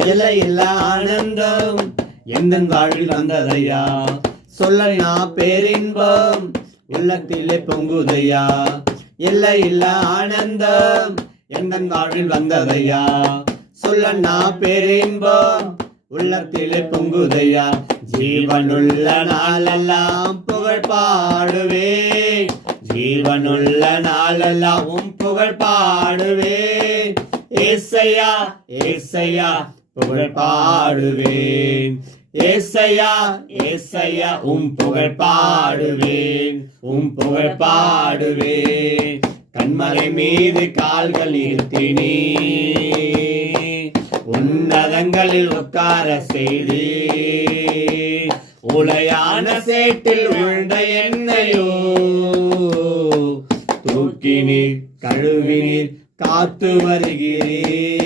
எல்லையில்லா ஆனந்தம் எந்த வாழ்வில் வந்ததையா, சொல்ல நான் பேரின்பம் உள்ளத்திலே பொங்குதையா. எல்லையில்லா ஆனந்தம் எந்த வாழ்வில் வந்ததையா, சொல்ல நான் பேரின்பம் உள்ளத்திலே பொங்குதையா. ஜீவனுள்ள நாளெல்லாம் புகழ் பாடுவேன், ஜீவனுள்ள நாளெல்லாம் புகழ் பாடுவேன். ஏசையா ஏசையா புகழ் பாடுவேன், ஏசையா ஏசையா புகழ் பாடுவேன், புகழ் பாடுவேன். கண்மலை மீது கால்கள் நிறுத்தினீ, உன்னதங்களில் உட்கார செய்தி, உளையான சேற்றில் விழுந்த என்னையோ தூக்கினீர் கழுவினீர் காத்து வருகிறீர்.